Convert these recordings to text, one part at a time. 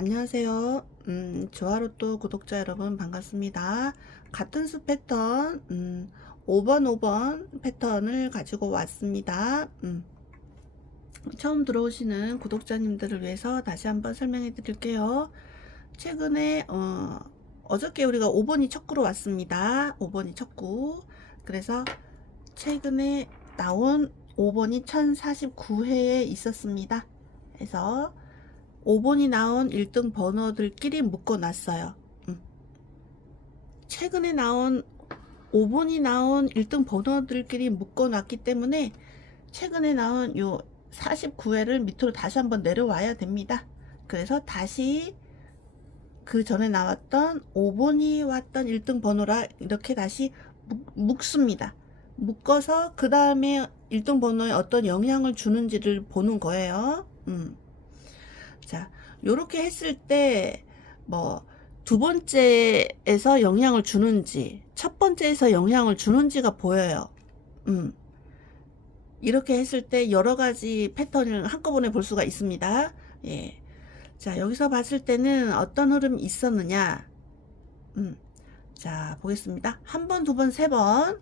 안녕하세요. 조화로또 구독자 여러분 반갑습니다. 같은 수 패턴 5번 패턴을 가지고 왔습니다. 처음 들어오시는 구독자님들을 위해서 다시 한번 설명해 드릴게요. 최근에 어저께 우리가 5번이 첫 구로 왔습니다. 5번이 첫 구. 그래서 최근에 나온 5번이 1049회에 있었습니다. 그래서 5번이 나온 1등 번호들끼리 묶어놨어요. 최근에 나온 5번이 나온 1등 번호들끼리 묶어놨기 때문에 최근에 나온 요 49회를 밑으로 다시 한번 내려와야 됩니다. 그래서 다시 그 전에 나왔던 5번이 왔던 1등 번호라 이렇게 다시 묶습니다. 묶어서 그 다음에 1등 번호에 어떤 영향을 주는지를 보는 거예요. 자, 요렇게 했을 때, 두 번째에서 영향을 주는지, 첫 번째에서 영향을 주는지가 보여요. 이렇게 했을 때 여러 가지 패턴을 한꺼번에 볼 수가 있습니다. 예. 자, 여기서 봤을 때는 어떤 흐름이 있었느냐. 자, 보겠습니다. 한 번, 두 번, 세 번,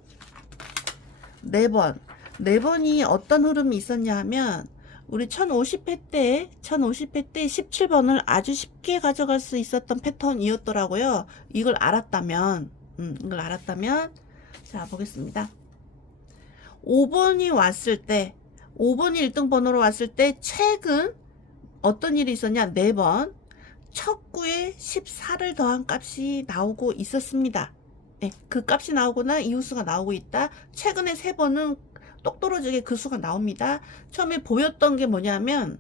네 번. 네 번이 어떤 흐름이 있었냐 하면, 우리 1050회 때 17번을 아주 쉽게 가져갈 수 있었던 패턴이었더라고요. 이걸 알았다면, 자, 보겠습니다. 5번이 왔을 때, 5번이 1등 번호로 왔을 때, 최근 어떤 일이 있었냐? 4번. 첫 구에 14를 더한 값이 나오고 있었습니다. 네, 그 값이 나오거나 이웃수가 나오고 있다. 최근에 3번은 똑 떨어지게 그 수가 나옵니다. 처음에 보였던 게 뭐냐면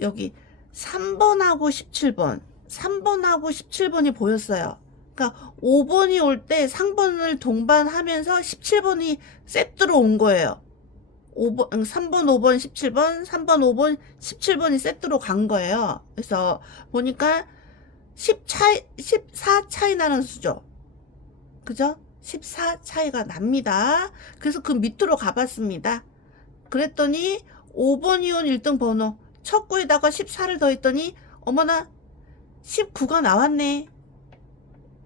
여기 3번하고 17번 3번하고 17번이 보였어요. 그러니까 5번이 올 때 3번을 동반하면서 17번이 세트로 온 거예요. 3번, 5번, 17번, 3번, 5번, 17번이 세트로 간 거예요. 그래서 보니까 14 차이 나는 수죠. 그죠? 14 차이가 납니다. 그래서 그 밑으로 가봤습니다. 그랬더니 5번이 온 1등 번호 첫 구에다가 14를 더했더니 어머나 19가 나왔네.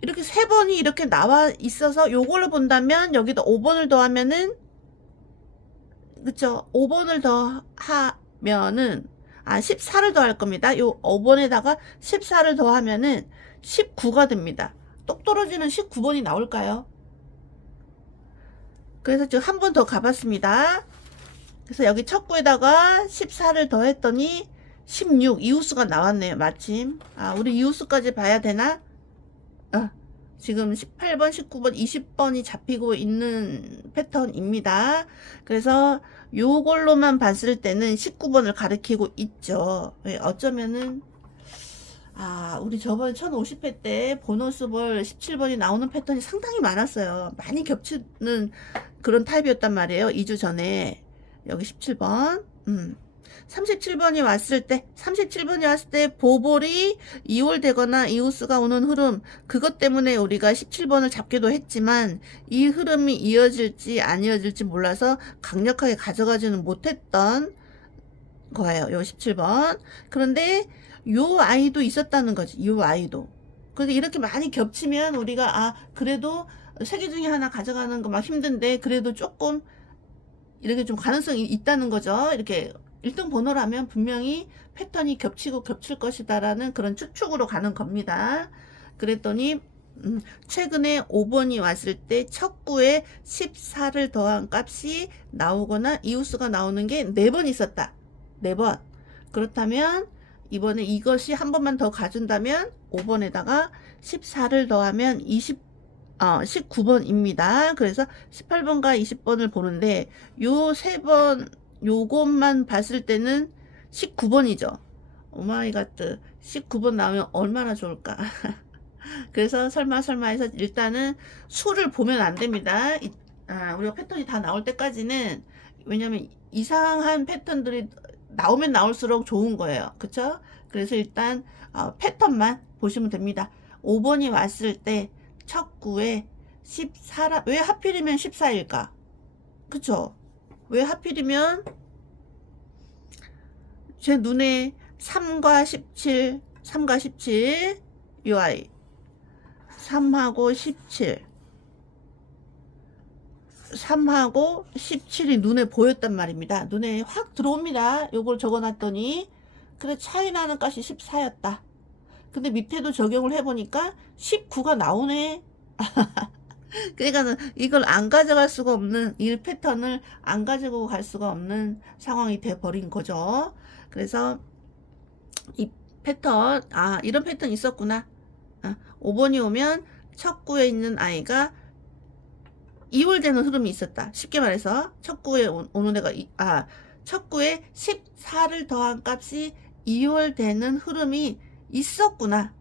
이렇게 3번이 이렇게 나와 있어서 요걸로 본다면 여기다 5번을 더하면은 그쵸? 5번을 더하면은 14를 더할 겁니다. 요 5번에다가 14를 더하면은 19가 됩니다. 똑 떨어지는 19번이 나올까요? 그래서 지금 한 번 더 가봤습니다. 그래서 여기 첫 구에다가 14를 더했더니 16 이웃수가 나왔네요. 마침 우리 이웃수까지 봐야 되나? 지금 18번, 19번, 20번이 잡히고 있는 패턴입니다. 그래서 요걸로만 봤을 때는 19번을 가리키고 있죠. 어쩌면은 우리 저번 1050회 때 보너스볼 17번이 나오는 패턴이 상당히 많았어요. 많이 겹치는 그런 타입이었단 말이에요. 2주 전에. 여기 17번. 37번이 왔을 때 보볼이 2월 되거나 이웃수가 오는 흐름, 그것 때문에 우리가 17번을 잡기도 했지만 이 흐름이 이어질지 안 이어질지 몰라서 강력하게 가져가지는 못했던 거예요. 요 17번. 그런데 요 아이도 있었다는 거지. 요 아이도. 그래서 이렇게 많이 겹치면 우리가 그래도 3개 중에 하나 가져가는 거 막 힘든데 그래도 조금 이렇게 좀 가능성이 있다는 거죠. 이렇게 1등 번호라면 분명히 패턴이 겹치고 겹칠 것이다라는 그런 추측으로 가는 겁니다. 그랬더니 최근에 5번이 왔을 때 첫 구에 14를 더한 값이 나오거나 이웃수가 나오는 게 4번 있었다. 4번. 그렇다면 이번에 이것이 한 번만 더 가준다면 5번에다가 14를 더하면 19번입니다. 그래서 18번과 20번을 보는데 요 3번 요것만 봤을 때는 19번이죠. 오마이갓 19번 나오면 얼마나 좋을까. 그래서 설마 해서 일단은 수를 보면 안 됩니다. 우리가 패턴이 다 나올 때까지는. 왜냐면 이상한 패턴들이 나오면 나올수록 좋은 거예요. 그쵸? 그래서 일단 패턴만 보시면 됩니다. 5번이 왔을 때 첫 구에 14라, 왜 하필이면 14일까? 그쵸? 왜 하필이면 제 눈에 3과 17, 3과 17 요 아이 3하고 17 3하고 17이 눈에 보였단 말입니다. 눈에 확 들어옵니다. 요걸 적어놨더니 그래 차이 나는 값이 14였다. 근데 밑에도 적용을 해보니까 19가 나오네. 그러니까는 이걸 안 가져갈 수가 없는, 이 패턴을 안 가지고 갈 수가 없는 상황이 돼 버린 거죠. 그래서 이 패턴, 아 이런 패턴 있었구나. 5번이 오면 첫 구에 있는 아이가 이월되는 흐름이 있었다. 쉽게 말해서 첫 구에 오는 애가 첫 구에 14를 더한 값이 이월되는 흐름이 있었구나.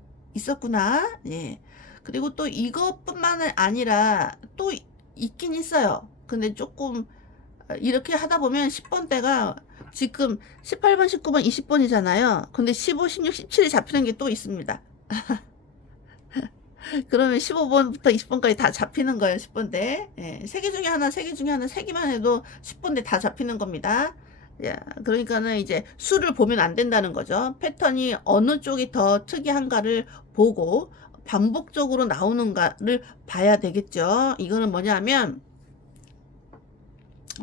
예. 그리고 또 이것뿐만 아니라 또 있긴 있어요. 근데 조금 이렇게 하다 보면 10번 대가 지금 18번, 19번, 20번이잖아요. 근데 15, 16, 17이 잡히는 게 또 있습니다. 그러면 15번부터 20번까지 다 잡히는 거예요. 10번대. 예, 3개 중에 하나, 3개 중에 하나, 3개만 해도 10번대 다 잡히는 겁니다. 야, 그러니까는 이제 수를 보면 안 된다는 거죠. 패턴이 어느 쪽이 더 특이한가를 보고 반복적으로 나오는가를 봐야 되겠죠. 이거는 뭐냐면,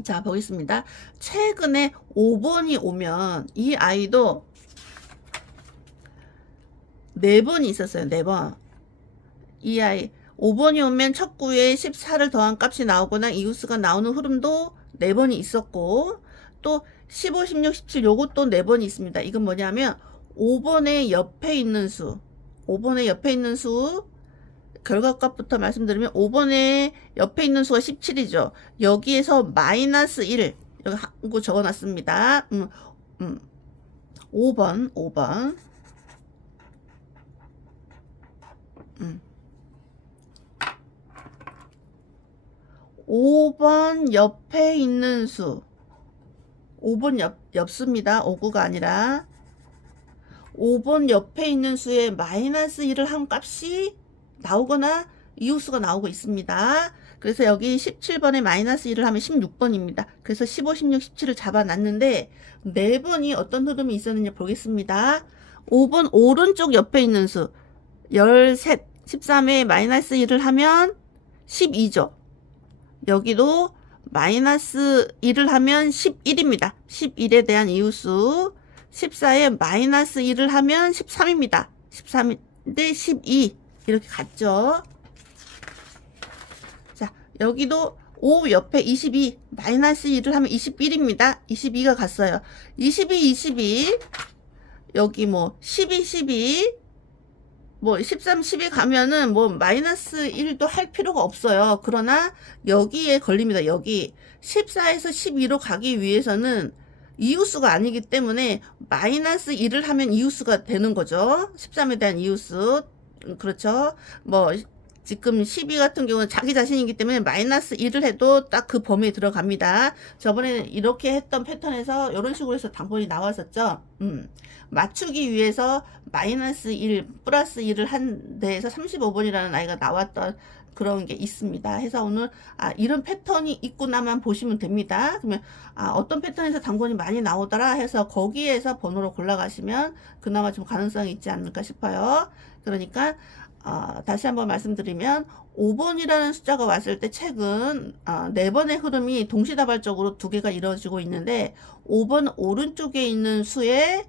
자, 보겠습니다. 최근에 5번이 오면 이 아이도 4번이 있었어요. 4번. 이 아이 5번이 오면 첫 구에 14를 더한 값이 나오거나 이웃수가 나오는 흐름도 4번이 있었고, 또 15, 16, 17 요것도 4번이 있습니다. 이건 뭐냐면 5번의 옆에 있는 수, 5번의 옆에 있는 수 결과값부터 말씀드리면 5번의 옆에 있는 수가 17이죠. 여기에서 마이너스 1 여기 한거 적어놨습니다. 5번 5번 옆에 있는 수 5번 옆수입니다. 5구가 아니라 5번 옆에 있는 수에 마이너스 1을 한 값이 나오거나 이웃수가 나오고 있습니다. 그래서 여기 17번에 마이너스 1을 하면 16번입니다. 그래서 15, 16, 17을 잡아놨는데 4번이 어떤 흐름이 있었는지 보겠습니다. 5번 오른쪽 옆에 있는 수 13, 13에 마이너스 1을 하면 12죠. 여기도 마이너스 1을 하면 11입니다. 11에 대한 이웃수 14에 마이너스 1을 하면 13입니다. 13인데 12 이렇게 갔죠. 자, 여기도 5 옆에 22 마이너스 1을 하면 21입니다. 22가 갔어요. 22 여기 뭐 12 뭐 13, 10이 가면은 뭐 마이너스 1도 할 필요가 없어요. 그러나 여기에 걸립니다. 여기 14에서 12로 가기 위해서는 이웃수가 아니기 때문에 마이너스 1을 하면 이웃수가 되는 거죠. 13에 대한 이웃수. 그렇죠. 뭐 지금 12 같은 경우는 자기 자신이기 때문에 마이너스 1을 해도 딱 그 범위에 들어갑니다. 저번에 이렇게 했던 패턴에서 이런 식으로 해서 단번이 나왔었죠. 맞추기 위해서 마이너스 1, 플러스 1을 한 데에서 35번이라는 아이가 나왔던 그런 게 있습니다. 해서 오늘 이런 패턴이 있구나만 보시면 됩니다. 그러면 어떤 패턴에서 단권이 많이 나오더라 해서 거기에서 번호로 골라가시면 그나마 좀 가능성이 있지 않을까 싶어요. 그러니까 다시 한번 말씀드리면 5번이라는 숫자가 왔을 때 최근 4번의 흐름이 동시다발적으로 2개가 이루어지고 있는데 5번 오른쪽에 있는 수에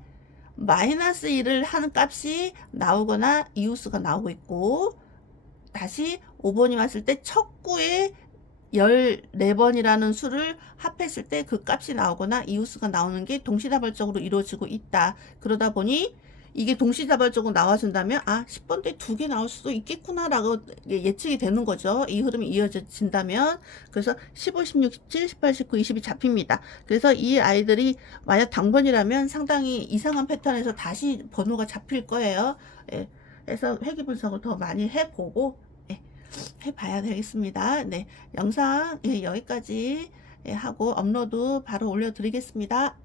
마이너스 1을 하는 값이 나오거나 이웃수가 나오고 있고, 다시 5번이 왔을 때 첫 구에 14번이라는 수를 합했을 때 그 값이 나오거나 이웃수가 나오는 게 동시다발적으로 이루어지고 있다. 그러다 보니 이게 동시다발적으로 나와준다면 10번대 2개 나올 수도 있겠구나 라고 예측이 되는 거죠. 이 흐름이 이어진다면. 그래서 15, 16, 17, 18, 19, 20이 잡힙니다. 그래서 이 아이들이 만약 당번이라면 상당히 이상한 패턴에서 다시 번호가 잡힐 거예요. 예. 그래서 회귀 분석을 더 많이 해보고 해봐야 되겠습니다. 네, 영상 여기까지 하고 업로드 바로 올려드리겠습니다.